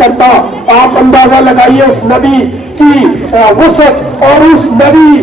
کرتا. آپ اندازہ لگائیے اس نبی کی وسعت اور اس نبی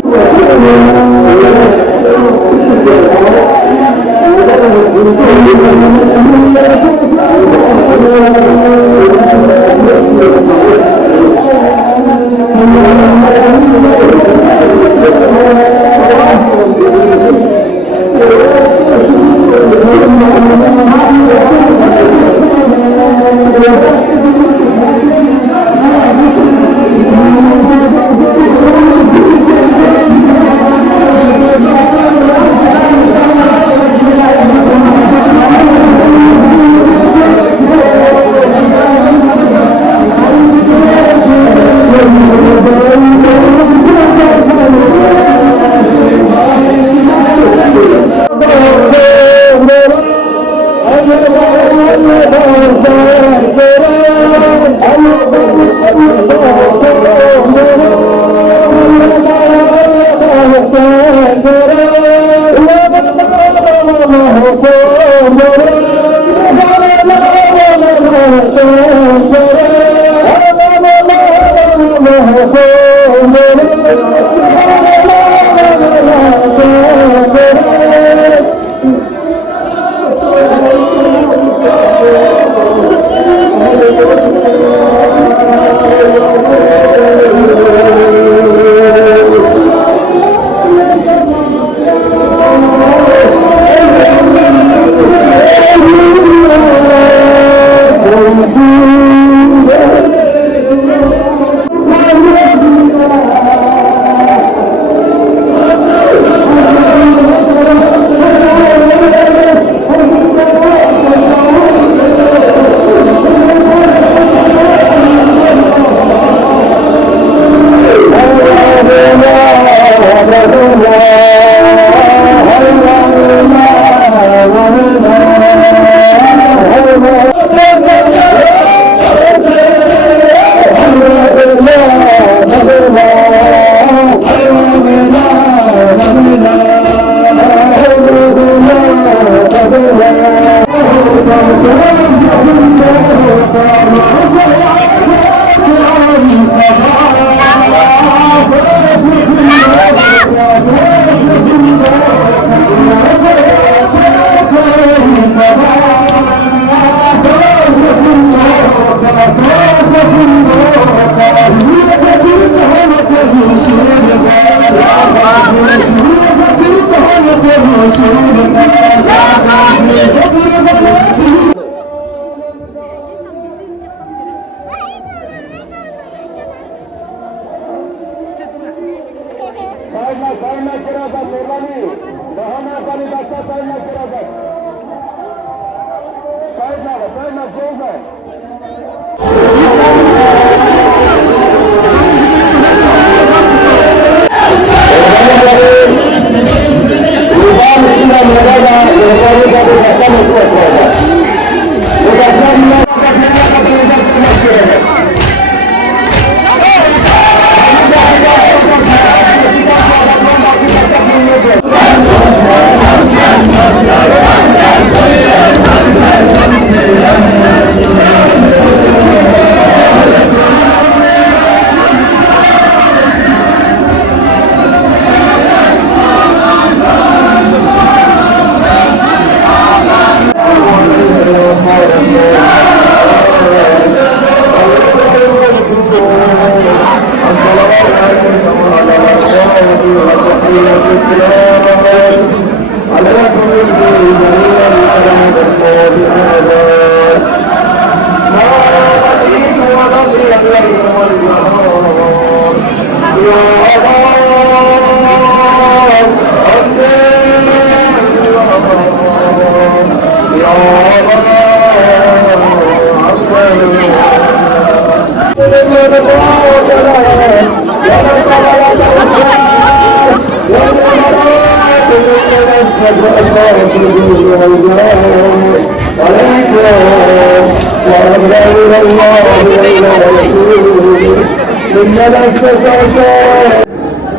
تو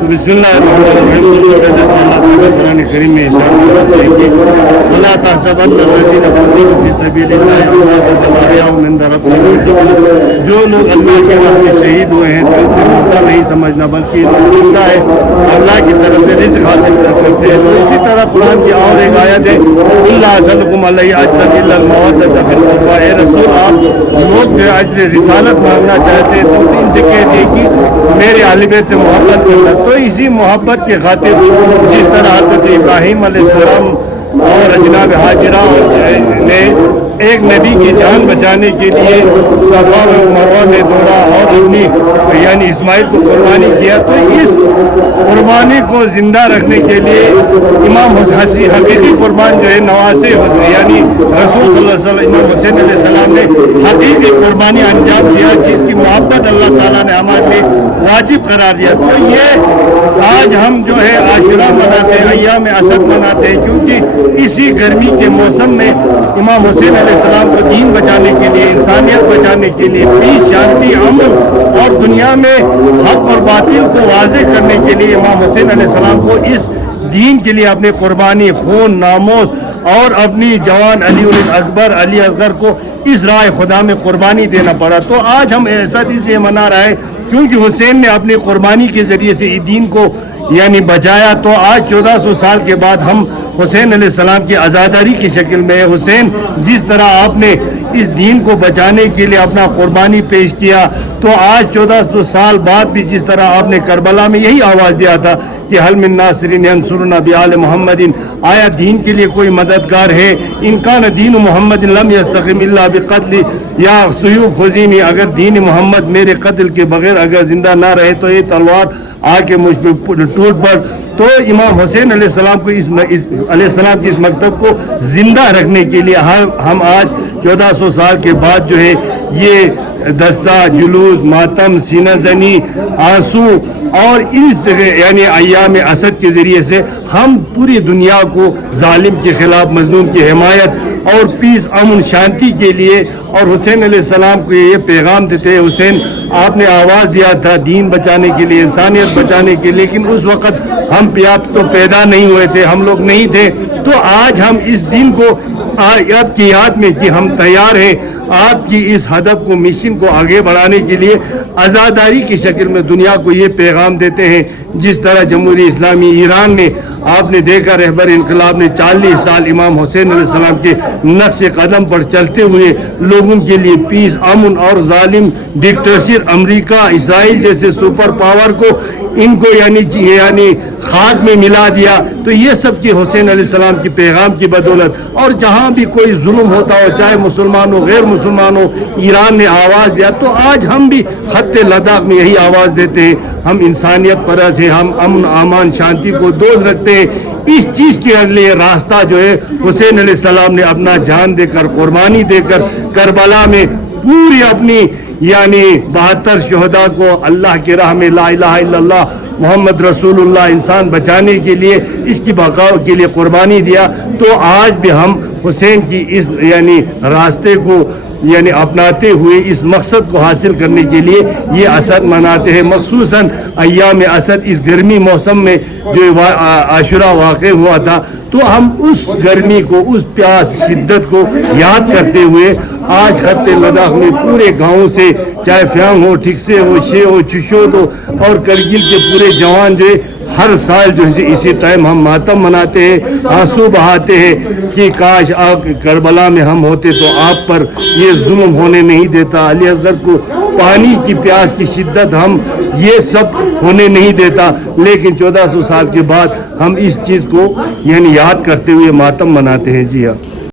बिस्मिल्लाहिर्रहमानिर्रहीम सबसे पहले तो अल्लाह ताला कुरान करीम में इरशाद करता है कि वला तहसबन्ना लज़ीना क़ुतिलू फ़ी सबीलिल्लाहि अमवातन बल अहयाउ इंद रब्बिहिम युरज़क़ून। जो लोग अल्लाह के राह में शहीद हुए हैं तो इनसे मुर्दा नहीं समझना, बल्कि जिंदा है, अल्लाह की तरफ से रिज़्क़ हासिल करते हैं। तो इसी तरह कुरान की और एक आयत है, कुल्ला असलकुम अलैहि अजरन इल्ला अल-मवद्दत फिल क़ुरबा। ए रसूल, आप लोग जो अजर रिसालत मांगना चाहते हैं तो इनसे कह दिए कि मेरे अहल बैत से मोहब्बत करना। तो इसी मोहब्बत की खातिर जिस तरह हज़रत इब्राहीम अलैहिस्सलाम और जनाब हाजिरा ने एक नबी की जान बचाने के लिए सफ़ा और मरवा में दौड़ा और अपनी यानी इस्माइल को कुर्बानी किया, तो इस कुर्बानी को ज़िंदा रखने के लिए इमाम हुसैन हकीकी कुर्बान जो है नवासे यानी रसूल सल्लल्लाहु अलैहि वसल्लम इमाम हुसैन अलैहिस्सलाम ने हकीकी कुर्बानी अंजाम दिया, जिसकी मोहब्बत अल्लाह ताला ने हमारे लिए वाजिब करार दिया। तो ये आज हम जो है आशुरा मनाते हैं, अय्याम असद मनाते हैं, क्योंकि इसी गर्मी के मौसम में इमाम हुसैन अलैहिस्सलाम को दीन बचाने के लिए, इंसानियत बचाने के लिए, पीस, शांति, अमन और दुनिया में हक और बातिल को वाज़े करने के लिए इमाम हुसैन अलैहिस्सलाम को इस दीन के लिए अपने कुर्बानी, खून, नामोस और अपनी जवान अली उल अकबर, अली असगर को इस राह खुदा में कुर्बानी देना पड़ा। तो आज हम ऐसा इसलिए मना रहे हैं क्योंकि हुसैन ने अपनी कुर्बानी के ज़रिए से दीन को यानी बचाया। तो आज 1400 साल के बाद हम हुसैन अलैहिस्सलाम की आज़ादारी की शक्ल में, हुसैन जिस तरह आपने इस दीन को बचाने के लिए अपना कुर्बानी पेश किया, तो आज 1400 साल बाद भी जिस तरह आपने करबला में यही आवाज़ दिया था कि हल मिन नासिरिन यंसुरुना बिआल मोहम्मदिन, आया दीन के लिए कोई मददगार है, इनकान दीन मोहम्मदिन लम यस्तक़िम इल्ला बिक़त्ली या सुयूब खुज़ीनी, अगर दीन मोहम्मद मेरे कत्ल के बगैर अगर ज़िंदा ना रहे तो ये तलवार आके मुझ पर टूट पड़। तो इमाम हुसैन अलैहिस्सलाम को अलैहिस्सलाम की इस मकतब को ज़िंदा रखने के लिए हम आज 1400 साल के बाद जो है ये दस्ता, जुलूस, मातम, सीना जनी, आंसू और इस यानी अय्याम असद के ज़रिए से हम पूरी दुनिया को जालिम के ख़िलाफ़, मज़लूम की हिमायत और पीस, अमन, शांति के लिए और हुसैन अलैहिस्सलाम को ये पैगाम देते हैं। हुसैन आपने आवाज़ दिया था दीन बचाने के लिए, इंसानियत बचाने के लिए, लेकिन उस वक़्त हम तो पैदा नहीं हुए थे, हम लोग नहीं थे। तो आज हम इस दिन को आपकी याद में कि हम तैयार हैं आपकी इस हदफ को, मिशन को आगे बढ़ाने के लिए आज़ादारी की शक्ल में दुनिया को ये पैगाम देते हैं। जिस तरह जमहूरी इस्लामी ईरान ने आपने देखा, रहबर इनकलाब ने 40 साल इमाम हुसैन अलैहिस्सलाम के नक्श कदम पर चलते हुए लोगों के लिए पीस, अमन और जालिम डिक्टेटरशिप अमेरिका, इसराइल जैसे सुपर पावर को इनको यानी खाक में मिला दिया। تو یہ سب کی حسین علیہ السلام کی پیغام کی بدولت، اور جہاں بھی کوئی ظلم ہوتا ہو، چاہے مسلمان ہو غیر مسلمان ہو، ایران نے آواز دیا تو آج ہم بھی خط لداخ میں یہی آواز دیتے ہیں۔ ہم انسانیت پرست ہیں، ہم امن امان شانتی کو دوست رکھتے ہیں۔ اس چیز کے لیے راستہ جو ہے حسین علیہ السلام نے اپنا جان دے کر، قربانی دے کر کربلا میں پوری اپنی یعنی 72 شہداء کو اللہ کی راہ میں لا الہ الا اللہ محمد رسول اللہ انسان بچانے کے لیے، اس کی بقا کے لیے قربانی دیا۔ تو آج بھی ہم حسین کی اس یعنی راستے کو یعنی اپناتے ہوئے اس مقصد کو حاصل کرنے کے لیے یہ اسد مناتے ہیں، مخصوصاً ایام اسد، اس گرمی موسم میں جو عاشورہ واقع ہوا تھا، تو ہم اس گرمی کو، اس پیاس شدت کو یاد کرتے ہوئے آج خط لداخ میں پورے گاؤں سے، چاہے فیانگ ہو، ٹھکسے ہو، شے ہو، چشوت ہو اور کرگل کے پورے جوان جو ہر سال جو ہے اسی ٹائم ہم ماتم مناتے ہیں، آنسو بہاتے ہیں کہ کاش آپ کربلا میں ہم ہوتے تو آپ پر یہ ظلم ہونے نہیں دیتا، علی اصغر کو پانی کی پیاس کی شدت ہم یہ سب ہونے نہیں دیتا۔ لیکن 1400 سال کے بعد ہم اس چیز کو یعنی یاد کرتے ہوئے ماتم مناتے ہیں۔ جی ہاں۔